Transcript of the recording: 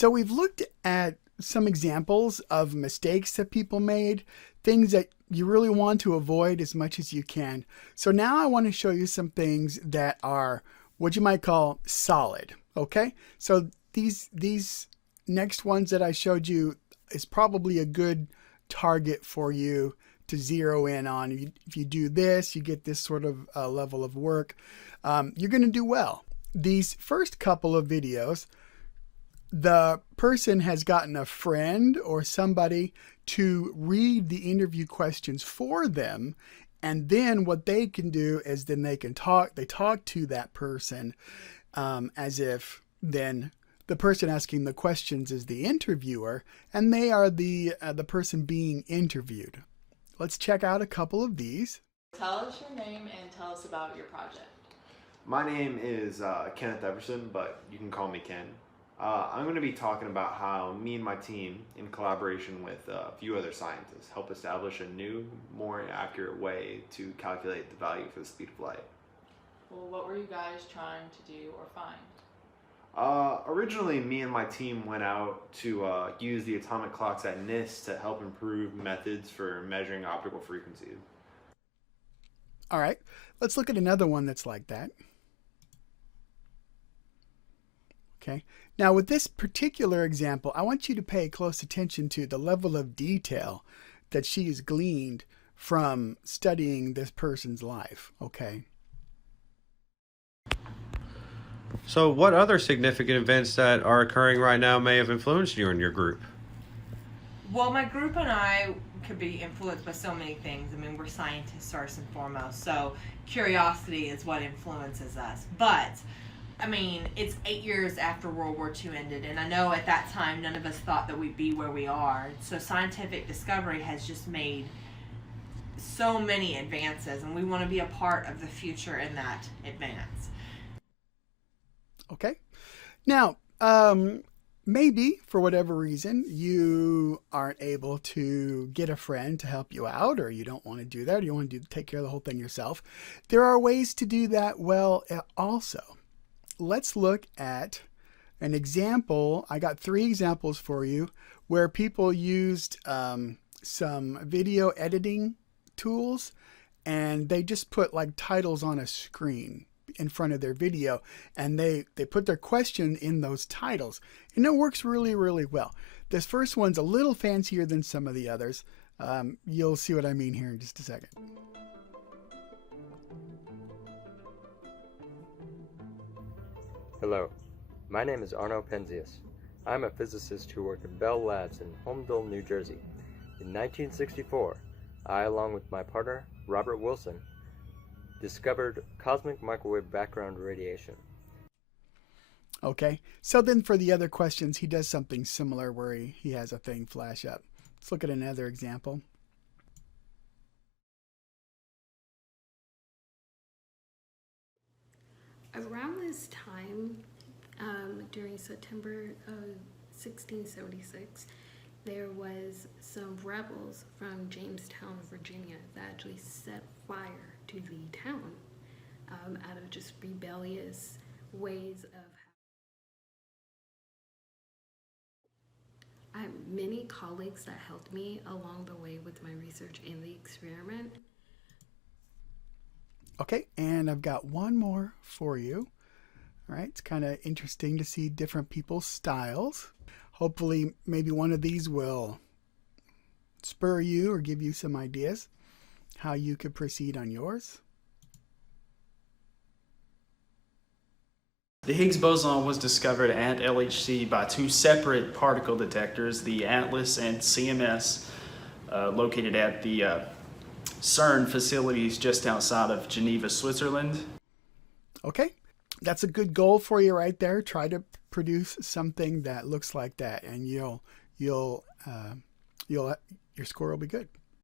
So we've looked at some examples of mistakes that people made, things that you really want to avoid as much as you can. So now I want to show you some things that are what you might call solid. Okay, so these next ones that I showed you is probably a good target for you to zero in on. If you do this, you get this sort of level of work. You're going to do well. These first couple of videos, the person has gotten a friend or somebody to read the interview questions for them, and then what they can do is then they talk to that person as if then the person asking the questions is the interviewer and they are the person being interviewed. Let's check out a couple of these. Tell us your name and tell us about your project. My name is Kenneth Everson, but you can call me Ken. I'm going to be talking about how me and my team, in collaboration with a few other scientists, help establish a new, more accurate way to calculate the value for the speed of light. Well, what were you guys trying to do or find? Originally, me and my team went out to use the atomic clocks at NIST to help improve methods for measuring optical frequencies. All right, let's look at another one that's like that. Okay, now with this particular example, I want you to pay close attention to the level of detail that she has gleaned from studying this person's life, okay? So what other significant events that are occurring right now may have influenced you and your group? Well, my group and I could be influenced by so many things. I mean, we're scientists first and foremost, so curiosity is what influences us. But I mean, it's 8 years after World War II ended, and I know at that time none of us thought that we'd be where we are. So scientific discovery has just made so many advances, and we want to be a part of the future in that advance. Okay. Now, maybe for whatever reason you aren't able to get a friend to help you out, or you don't want to do that, or you want to take care of the whole thing yourself. There are ways to do that well also. Let's look at an example. I got 3 examples for you where people used some video editing tools, and they just put like titles on a screen in front of their video, and they put their question in those titles, and it works really, really well. This first one's a little fancier than some of the others. You'll see what I mean here in just a second. Hello, my name is Arno Penzias. I'm a physicist who worked at Bell Labs in Holmdel, New Jersey. In 1964, I, along with my partner, Robert Wilson, discovered cosmic microwave background radiation. Okay, so then for the other questions, he does something similar where he has a thing flash up. Let's look at another example. Around this time, during September of 1676, there was some rebels from Jamestown, Virginia, that actually set fire to the town out of just rebellious ways of. I have many colleagues that helped me along the way with my research in the experiment. Okay, and I've got one more for you. All right, it's kind of interesting to see different people's styles. Hopefully, maybe one of these will spur you or give you some ideas how you could proceed on yours. The Higgs boson was discovered at LHC by 2 separate particle detectors, the ATLAS and CMS, located at the CERN facilities just outside of Geneva, Switzerland. Okay, that's a good goal for you right there. Try to produce something that looks like that, and your score will be good.